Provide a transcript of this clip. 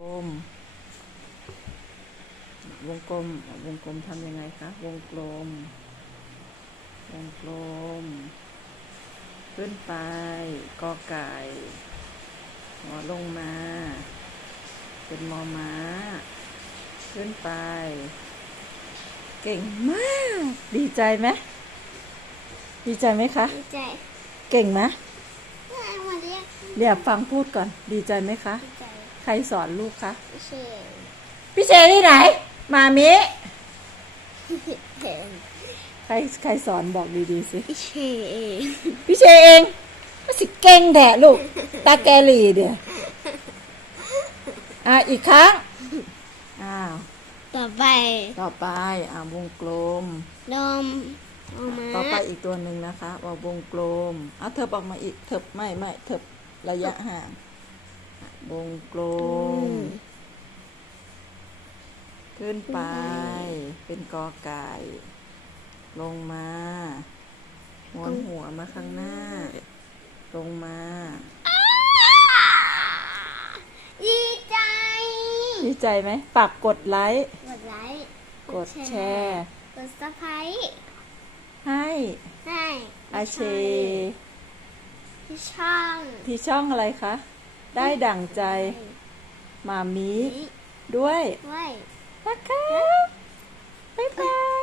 กลม วงกลม วงกลมทำยังไงคะ วงกลม วงกลม ขึ้นไป กอไก่ หัวลงมา เป็นมอม้า ขึ้นไป เก่งมาก ดีใจไหม ดีใจไหมคะ ดีใจ เก่งไหมไม่มาเรียกเดี๋ยวฟังพูดก่อน ดีใจไหมคะ ดีใจ ใครสอนลูกคะ พี่เชนพี่เชที่ไหน มามิเห็นใครใครสอนบอกดีๆสิ พี่เชนเองพี่เชเองมาสิเก่งแดะลูก ตาแกหลีเดี๋ยวอะอีกครั้ง อ้าว ต่อไปต่อไป อ่าวงกลมนมออกมาต่อไปอีกตัวหนึ่งนะคะว่าวงกลม เอาเถิบออกมาอีก เถิบไม่ไม่เถิบระยะห่างอะ วงกลม ขึ้นไป เป็นกอไก่ ลงมาม้วนหัวมาข้างหน้า ลงมา ดีใจ ดีใจไหมฝากกดไลค์ กดไลค์ กดแชร์ กดซับสไครต์ให้ ให้อาเชที่ช่อง ที่ช่องอะไรคะ ได้ดั่งใจมามีนี้ด้วยไว้นะคะบ๊ายบาย